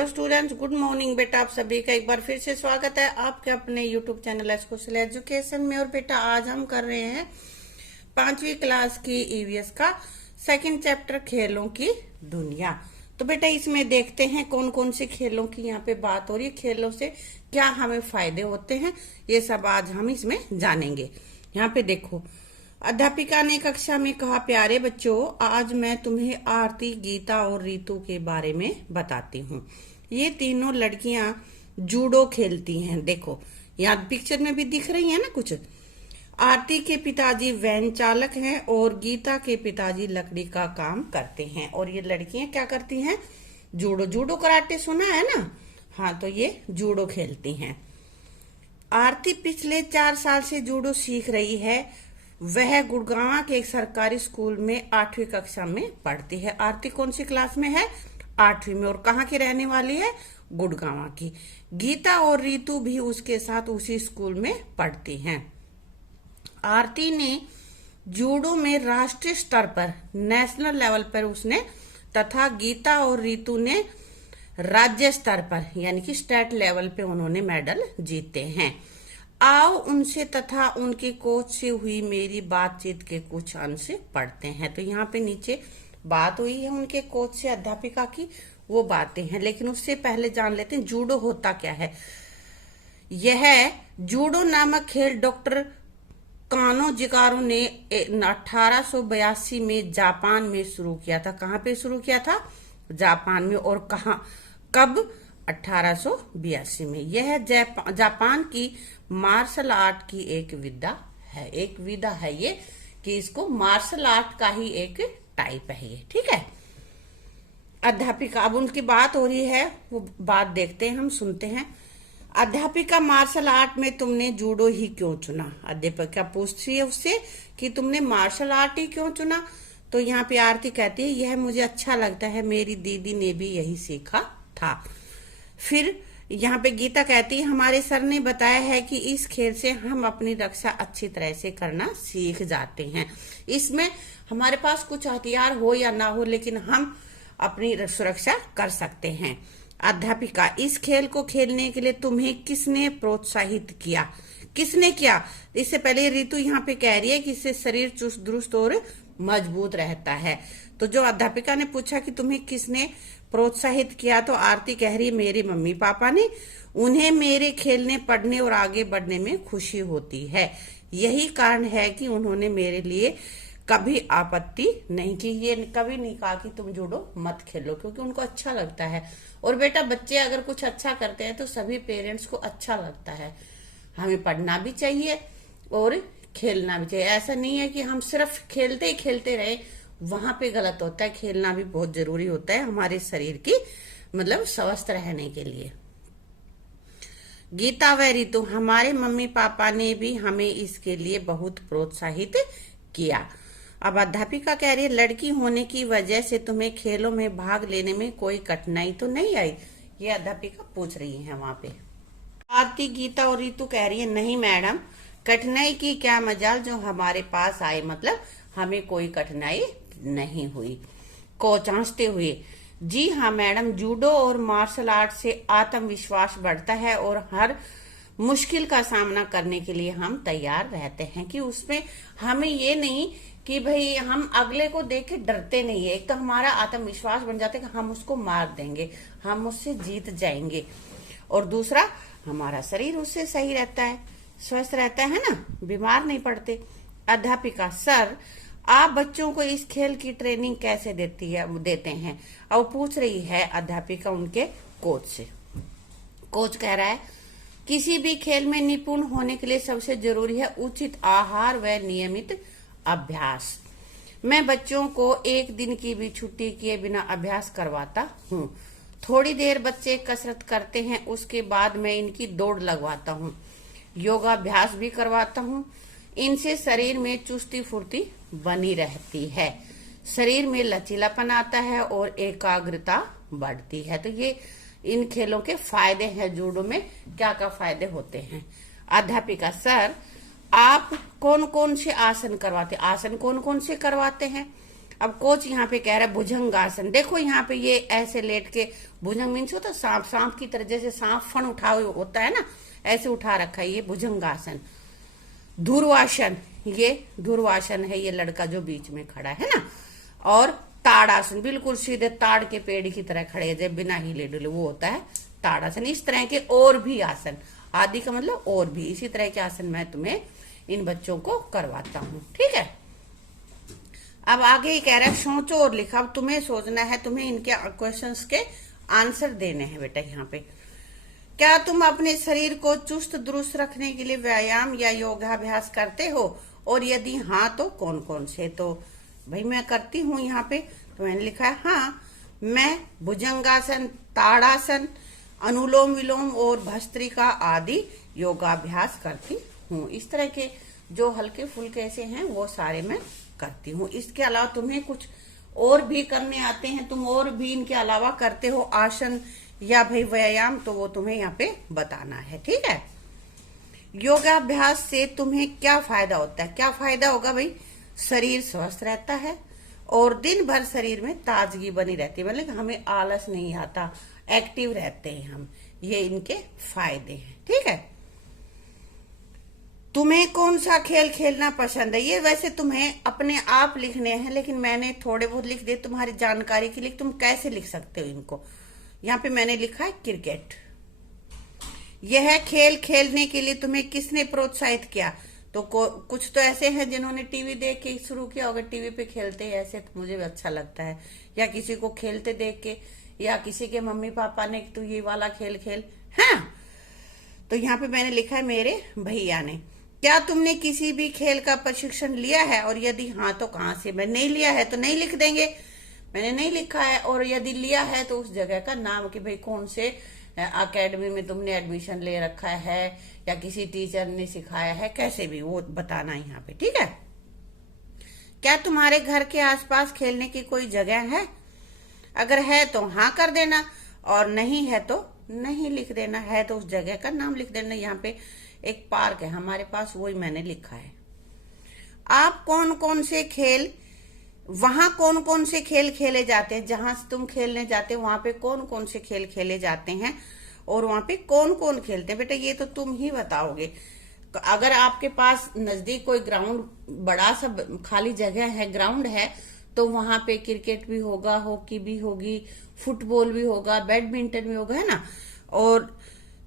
Hello students, good morning बेटा। आप सभी का एक बार फिर से स्वागत है आपके अपने यूट्यूब चैनल कौशल एजुकेशन में। और बेटा आज हम कर रहे हैं 5वीं क्लास की ईवीएस का सेकंड चैप्टर खेलों की दुनिया। तो बेटा इसमें देखते हैं कौन कौन से खेलों की यहाँ पे बात हो रही है, खेलों से क्या हमें फायदे होते हैं, ये सब आज हम इसमें जानेंगे। यहाँ पे देखो, अध्यापिका ने कक्षा में कहा, प्यारे बच्चों आज मैं तुम्हें आरती, गीता और रीतू के बारे में बताती हूँ। ये तीनों लड़कियां जूडो खेलती हैं। देखो यहाँ पिक्चर में भी दिख रही है ना कुछ। आरती के पिताजी वैन चालक हैं और गीता के पिताजी लकड़ी का काम करते हैं। और ये लड़कियां क्या करती हैं? जूडो। जूडो कराटे सुना है ना? हाँ, तो ये जूडो खेलती हैं। आरती पिछले 4 साल से जूडो सीख रही है। वह गुड़गांव के एक सरकारी स्कूल में 8वीं कक्षा में पढ़ती है। आरती कौन सी क्लास में है? 8वीं में। और कहाँ की रहने वाली है? गुड़गांव की। गीता और रीतू भी उसके साथ उसी स्कूल में पढ़ती हैं। आरती ने जूडो में राष्ट्रीय स्तर पर, नेशनल लेवल पर उसने, तथा गीता और रीतू ने राज्य स्तर पर यानी कि स्टेट लेवल पे उन्होंने मेडल जीते हैं। आओ उनसे तथा उनके कोच से हुई मेरी बातचीत के कुछ अंश पढ़ते हैं। तो यहाँ पे नीचे बात हुई है उनके कोच से, अध्यापिका की, वो बातें हैं। लेकिन उससे पहले जान लेते हैं जूडो होता क्या है। यह जूडो नामक खेल डॉक्टर कानो जिकारो ने 1882 में जापान में शुरू किया था। कहाँ पे शुरू किया था? जापान में। और कहाँ, कब? 1882 में। यह जापान की मार्शल आर्ट की एक विधा है। एक विधा है ये, कि इसको मार्शल आर्ट का ही एक टाइप है ये। ठीक है। अध्यापिका, अब उनकी बात हो रही है, वो बात देखते हैं, हम सुनते हैं। अध्यापिका, मार्शल आर्ट में तुमने जूडो ही क्यों चुना? अध्यापिका पूछती है उससे कि तुमने मार्शल आर्ट ही क्यों चुना? तो यहाँ पे आरती कहती है, यह मुझे अच्छा लगता है, मेरी दीदी ने भी यही सीखा था। फिर यहाँ पे गीता कहती है, हमारे सर ने बताया है कि इस खेल से हम अपनी रक्षा अच्छी तरह से करना सीख जाते हैं। इसमें हमारे पास कुछ हथियार हो या ना हो, लेकिन हम अपनी सुरक्षा कर सकते हैं। अध्यापिका, इस खेल को खेलने के लिए तुम्हें किसने प्रोत्साहित किया? किसने किया? इससे पहले ऋतु यहाँ पे कह रही है कि इससे शरीर चुस्त दुरुस्त और मजबूत रहता है। तो जो अध्यापिका ने पूछा कि तुम्हें किसने प्रोत्साहित किया, तो आरती कह रही है, मेरे मम्मी पापा ने। उन्हें मेरे खेलने, पढ़ने और आगे बढ़ने में खुशी होती है। यही कारण है कि उन्होंने मेरे लिए कभी आपत्ति नहीं की। ये कभी नहीं कहा कि तुम जूडो मत खेलो, क्योंकि उनको अच्छा लगता है। और बेटा बच्चे अगर कुछ अच्छा करते हैं तो सभी पेरेंट्स को अच्छा लगता है। हमें पढ़ना भी चाहिए और खेलना भी चाहिए। ऐसा नहीं है कि हम सिर्फ खेलते ही खेलते रहे, वहां पे गलत होता है। खेलना भी बहुत जरूरी होता है हमारे शरीर की, मतलब स्वस्थ रहने के लिए। गीता व ऋतु, हमारे मम्मी पापा ने भी हमें इसके लिए बहुत प्रोत्साहित किया। अब अध्यापिका कह रही है, लड़की होने की वजह से तुम्हें खेलों में भाग लेने में कोई कठिनाई तो नहीं आई? ये अध्यापिका पूछ रही है वहां पे। आरती, गीता और ऋतु कह रही है, नहीं मैडम, कठिनाई की क्या मजाल, जो हमारे पास आए, मतलब हमें कोई कठिनाई नहीं हुई। कोच हंसते हुए, जी हाँ मैडम, जूडो और मार्शल आर्ट से आत्मविश्वास बढ़ता है और हर मुश्किल का सामना करने के लिए हम तैयार रहते हैं। कि उसमें हमें ये नहीं कि भाई हम अगले को देख के डरते नहीं है। एक तो हमारा आत्मविश्वास बन जाता है कि हम उसको मार देंगे, हम उससे जीत जाएंगे। और दूसरा, हमारा शरीर उससे सही रहता है, स्वस्थ रहता है ना, बीमार नहीं पड़ते। अध्यापिका, सर आप बच्चों को इस खेल की ट्रेनिंग कैसे देते हैं? अब पूछ रही है अध्यापिका उनके कोच से। कोच कह रहा है, किसी भी खेल में निपुण होने के लिए सबसे जरूरी है उचित आहार व नियमित अभ्यास। मैं बच्चों को एक दिन की भी छुट्टी किए बिना अभ्यास करवाता हूँ। थोड़ी देर बच्चे कसरत करते हैं, उसके बाद मैं इनकी दौड़ लगवाता हूँ, योगाभ्यास भी करवाता हूँ। इनसे शरीर में चुस्ती फुर्ती बनी रहती है, शरीर में लचीलापन आता है और एकाग्रता बढ़ती है। तो ये इन खेलों के फायदे हैं। जूडो में क्या क्या फायदे होते हैं? अध्यापिका, सर आप कौन कौन से आसन करवाते? आसन कौन कौन से करवाते हैं? अब कोच यहाँ पे कह रहा है भुजंगासन। देखो यहाँ पे ये ऐसे लेट के, भुजंग मीन्स होता सांप, सांप की तरह, जैसे सांप फण उठा होता है ना, ऐसे उठा रखा है, ये भुजंगासन। धुर्वासन, ये धुर्वासन है, ये लड़का जो बीच में खड़ा है ना। और ताड़ासन, बिल्कुल सीधे ताड़ के पेड़ की तरह खड़े जब बिना हिले डुले, वो होता है ताड़ासन। इस तरह के और भी आसन, आदि का मतलब और भी, इसी तरह के आसन मैं तुम्हें इन बच्चों को करवाता हूँ, ठीक है। अब आगे ही कह रहा है सोचो और लिखा। अब तुम्हें सोचना है, तुम्हें इनके क्वेश्चंस के आंसर देने हैं बेटा। यहाँ पे क्या तुम अपने शरीर को चुस्त दुरुस्त रखने के लिए व्यायाम या योगाभ्यास करते हो, और यदि हाँ तो कौन कौन से। तो भाई मैं करती हूँ यहाँ पे, तो मैंने लिखा है हाँ, मैं भुजंगासन, ताड़ासन, अनुलोम विलोम और भस्त्रिका आदि योगाभ्यास करती हूँ। इस तरह के जो हल्के फुल्के ऐसे हैं वो सारे मैं करती हूँ। इसके अलावा तुम्हें कुछ और भी करने आते हैं, तुम और भी इनके अलावा करते हो आसन या भाई व्यायाम, तो वो तुम्हें यहाँ पे बताना है, ठीक है। योगाभ्यास से तुम्हें क्या फायदा होता है? क्या फायदा होगा भाई? शरीर स्वस्थ रहता है और दिन भर शरीर में ताजगी बनी रहती है, मतलब हमें आलस नहीं आता, एक्टिव रहते हैं हम। ये इनके फायदे हैं, ठीक है। तुम्हें कौन सा खेल खेलना पसंद है? ये वैसे तुम्हें अपने आप लिखने हैं, लेकिन मैंने थोड़े बहुत लिख दिए तुम्हारी जानकारी के लिए। तुम कैसे लिख सकते हो इनको? यहाँ पे मैंने लिखा है क्रिकेट। यह खेल खेलने के लिए तुम्हें किसने प्रोत्साहित किया? तो कुछ तो ऐसे हैं जिन्होंने टीवी देख के शुरू किया होगा, टीवी पे खेलते हैं ऐसे, तो मुझे भी अच्छा लगता है। या किसी को खेलते देख के, या किसी के मम्मी पापा ने तो ये वाला खेल खेल, हाँ। तो यहाँ पे मैंने लिखा है मेरे भैया ने। क्या तुमने किसी भी खेल का प्रशिक्षण लिया है, और यदि हाँ तो कहाँ से? मैं नहीं लिया है तो नहीं लिख देंगे, मैंने नहीं लिखा है। और यदि लिया है तो उस जगह का नाम, कि भाई कौन से अकेडमी में तुमने एडमिशन ले रखा है, या किसी टीचर ने सिखाया है, कैसे भी वो बताना है यहाँ पे, ठीक है। क्या तुम्हारे घर के आसपास खेलने की कोई जगह है? अगर है तो हाँ कर देना, और नहीं है तो नहीं लिख देना। है तो उस जगह का नाम लिख देना। यहाँ पे एक पार्क है हमारे पास, वही मैंने लिखा है। आप कौन कौन से खेल, वहां कौन कौन से खेल खेले जाते हैं? जहां तुम खेलने जाते हो वहां पे कौन कौन से खेल खेले जाते हैं, और वहां पे कौन कौन खेलते हैं? बेटा ये तो तुम ही बताओगे। अगर आपके पास नजदीक कोई ग्राउंड, बड़ा सा खाली जगह है, ग्राउंड है, तो वहां पे क्रिकेट भी होगा, हॉकी भी होगी, फुटबॉल भी होगा, बैडमिंटन भी होगा, है ना। और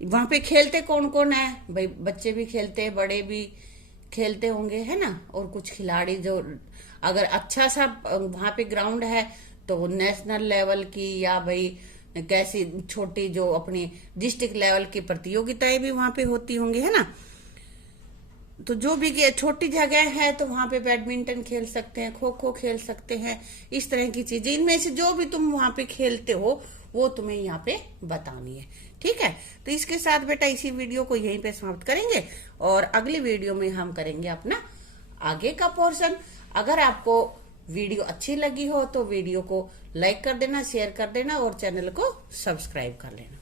वहां पे खेलते कौन कौन है भाई? बच्चे भी खेलते हैं, बड़े भी खेलते होंगे, है ना। और कुछ खिलाड़ी जो, अगर अच्छा सा वहां पे ग्राउंड है तो नेशनल लेवल की, या भाई कैसी छोटी जो अपनी डिस्ट्रिक्ट लेवल की प्रतियोगिताएं भी वहां पे होती होंगी, है ना। तो जो भी छोटी जगह है तो वहां पे बैडमिंटन खेल सकते हैं, खो खो खेल सकते हैं, इस तरह की चीजें। इनमें से जो भी तुम वहां पे खेलते हो वो तुम्हें यहाँ पे बतानी है, ठीक है। तो इसके साथ बेटा इसी वीडियो को यहीं पे समाप्त करेंगे, और अगली वीडियो में हम करेंगे अपना आगे का पोर्शन। अगर आपको वीडियो अच्छी लगी हो तो वीडियो को लाइक कर देना, शेयर कर देना, और चैनल को सब्सक्राइब कर लेना।